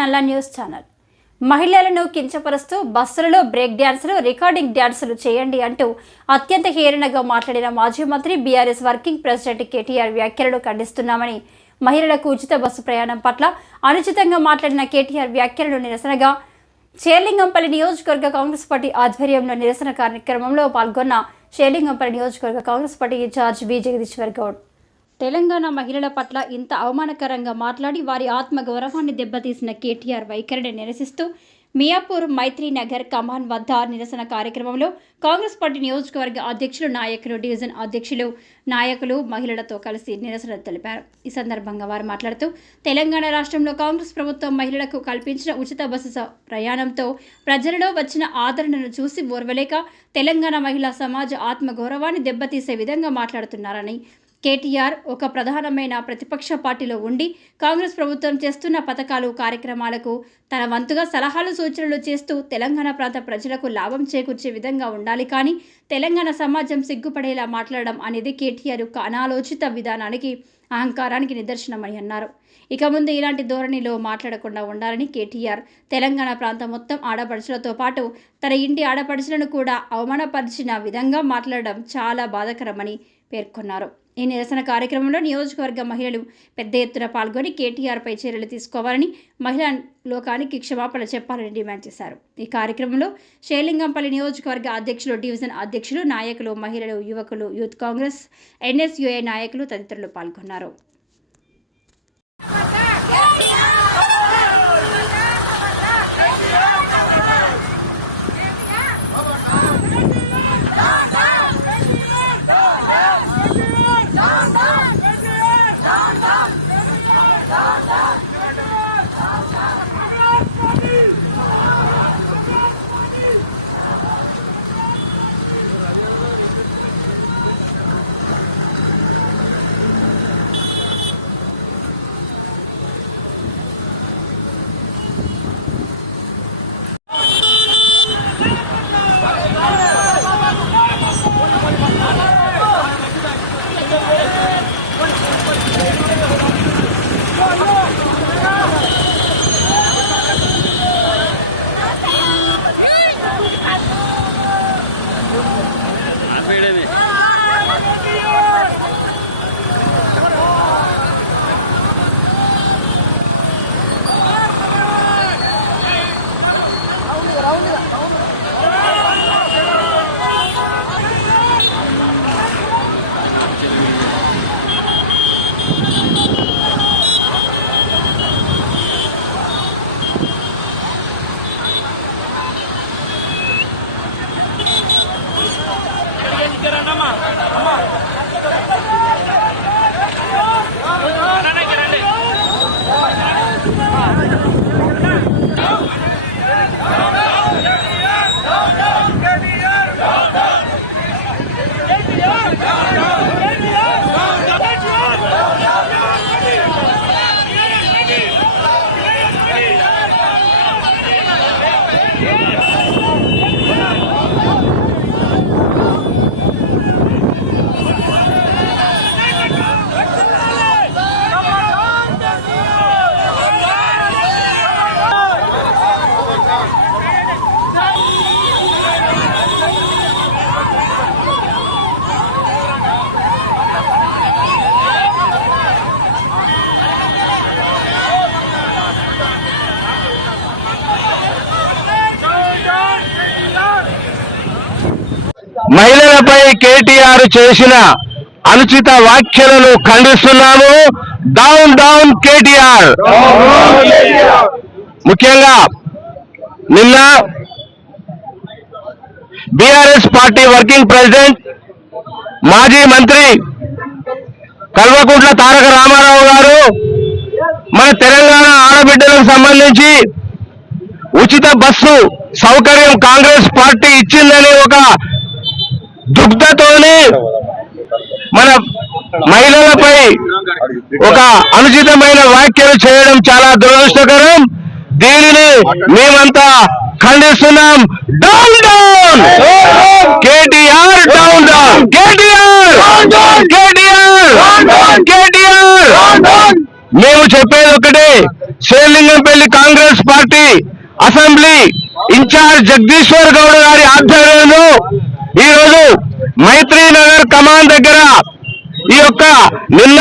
నల్ల news channel. మహిళలను కించపరుస్తూ బస్సులలో బ్రేక్ డ్యాన్సులు, రికార్డింగ్ డ్యాన్సులు చేయండి అంటూ అత్యంత హేళనగా మాట్లాడిన మాజీ మంత్రి బీఆర్ఎస్ వర్కింగ్ ప్రెసిడెంట్ కేటీఆర్ వ్యాఖ్యలను ఖండిస్తున్నామని, మహిళలకు ఉచిత బస్సు ప్రయాణం పట్ల అనుచితంగా మాట్లాడిన కేటీఆర్ వ్యాఖ్యలను నిరసనగా షేర్లింగంపల్లి నియోజకవర్గ కాంగ్రెస్ పార్టీ ఆధ్వర్యంలో నిరసన కార్యక్రమంలో పాల్గొన్న షేర్లింగంపల్లి నియోజకవర్గ Congress party incharge B Jagadishwar Goud Telangana మహిళల పట్ల ఇంత అవమానకరంగా మాట్లాడి వారి ఆత్మగౌరవాన్ని దెబ్బతీసిన కేటీఆర్ వైఖరిని నిరసిస్తూ మియాపూర్ మైత్రీనగర్ కమాన్ వద్ద నిరసన కార్యక్రమంలో కాంగ్రెస్ పార్టీ నియోజకవర్గ అధ్యక్షులు, నాయకులు, డివిజన్ అధ్యక్షులు, నాయకులు మహిళలతో కలిసి నిరసన తెలిపారు. ఈ సందర్భంగా వారు మాట్లాడుతూ తెలంగాణ రాష్ట్రంలో కాంగ్రెస్ ప్రభుత్వం మహిళలకు కల్పించిన ఉచిత బస్సు ప్రయాణంతో ప్రజలలో వచ్చిన ఆదరణను చూసి ఓర్వలేక తెలంగాణ మహిళా సమాజ ఆత్మగౌరవాన్ని దెబ్బతీసే విధంగా మాట్లాడుతున్నారని, కేటీఆర్ ఒక ప్రధానమైన ప్రతిపక్ష పార్టీలో ఉండి కాంగ్రెస్ ప్రభుత్వం చేస్తున్న పథకాలు, కార్యక్రమాలకు తన వంతుగా సలహాలు, సూచనలు చేస్తూ తెలంగాణ ప్రాంత ప్రజలకు లాభం చేకూర్చే విధంగా ఉండాలి. కానీ తెలంగాణ సమాజం సిగ్గుపడేలా మాట్లాడడం అనేది కేటీఆర్ యొక్క అనాలోచిత విధానానికి, అహంకారానికి నిదర్శనమని అన్నారు. ఇక ముందు ఇలాంటి ధోరణిలో మాట్లాడకుండా ఉండాలని కేటీఆర్ తెలంగాణ ప్రాంతం మొత్తం ఆడపడుచులతో పాటు తన ఇంటి ఆడపడుచులను కూడా అవమానపరిచిన విధంగా మాట్లాడడం చాలా బాధాకరమని పేర్కొన్నారు. ఈ నిరసన కార్యక్రమంలో నియోజకవర్గ మహిళలు పెద్ద ఎత్తున పాల్గొని కేటీఆర్పై చర్యలు తీసుకోవాలని, మహిళా లోకానికి క్షమాపణ చెప్పాలని డిమాండ్ చేశారు. ఈ కార్యక్రమంలో షేర్లింగంపల్లి నియోజకవర్గ అధ్యక్షులు, డివిజన్ అధ్యక్షులు, నాయకులు, మహిళలు, యువకులు, యూత్ కాంగ్రెస్, ఎన్ఎస్యుఐ నాయకులు తదితరులు పాల్గొన్నారు. మహిళలపై కేటీఆర్ చేసిన అనుచిత వ్యాఖ్యలను ఖండిస్తున్నాము. Down down KTR. ముఖ్యంగా నిన్న బీఆర్ఎస్ పార్టీ వర్కింగ్ ప్రెసిడెంట్, మాజీ మంత్రి కల్వకుంట్ల తారక రామారావు గారు మన తెలంగాణ ఆడబిడ్డలకు సంబంధించి ఉచిత బస్సు సౌకర్యం కాంగ్రెస్ పార్టీ ఇచ్చిందని ఒక దుగ్ధతోని మన మహిళలపై ఒక అనుచితమైన వ్యాఖ్యలు చేయడం చాలా దురదృష్టకరం. దీనిని మేమంతా ఖండిస్తున్నాం. Down down KTR, down down KTR, KTR. మేము చెప్పేది ఒకటే, Serilingampally Congress party assembly incharge Jagadishwar Goud గారి ఆధ్వర్యంలో ఈరోజు మైత్రి నగర్ కమాన్ దగ్గర ఈ యొక్క నిన్న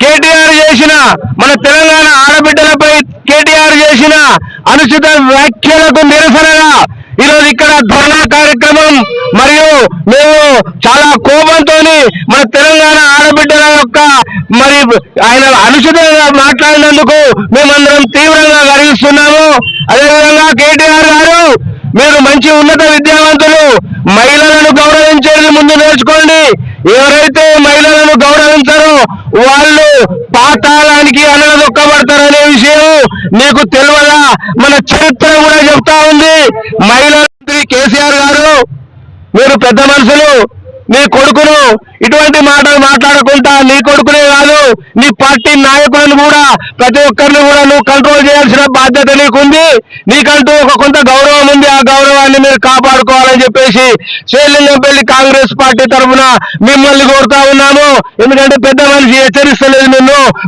కేటీఆర్ చేసిన మన తెలంగాణ ఆడబిడ్డలపై కేటీఆర్ చేసిన అనుచిత వ్యాఖ్యలకు నిరసనగా ఈరోజు ఇక్కడ ధర్నా కార్యక్రమం మరియు మేము చాలా కోపంతో మన తెలంగాణ ఆడబిడ్డల యొక్క మరి ఆయన అనుచితంగా మాట్లాడినందుకు మేమందరం తీవ్రంగా గర్విస్తున్నాము. అదేవిధంగా కేటీఆర్ గారు మీరు మంచి ఉన్నత విద్యావంతులు, మహిళలను గౌరవించేది ముందు నేర్చుకోండి. ఎవరైతే మహిళలను గౌరవించారో వాళ్ళు పాతాళానికి అనగదొక్కబడతారనే విషయం నీకు తెలియదా? మన చరిత్ర కూడా చెప్తా ఉంది. మహిళా మంత్రి కేసీఆర్ గారు మీరు పెద్ద మనుషులు, నీ కొడుకును ఇటువంటి మాటలు మాట్లాడకుండా నీ కొడుకునే కాదు నీ పార్టీ నాయకులను కూడా ప్రతి ఒక్కరిని కూడా నువ్వు కంట్రోల్ చేయాల్సిన బాధ్యత నీకుంది. నీకంటూ ఒక కొంత గౌరవం ఉంది, ఆ గౌరవాన్ని మీరు కాపాడుకోవాలని చెప్పేసి శ్రీలింగంపల్లి కాంగ్రెస్ పార్టీ తరఫున మిమ్మల్ని కోరుతా ఉన్నాము. ఎందుకంటే పెద్ద మనిషి హెచ్చరిస్తలేదు,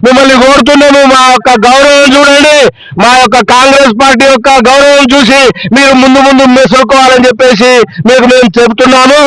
మిమ్మల్ని కోరుతున్నాము. మా యొక్క గౌరవం చూడండి, మా యొక్క కాంగ్రెస్ పార్టీ యొక్క గౌరవం చూసి మీరు ముందు మెసులుకోవాలని చెప్పేసి మీకు మేము చెబుతున్నాము.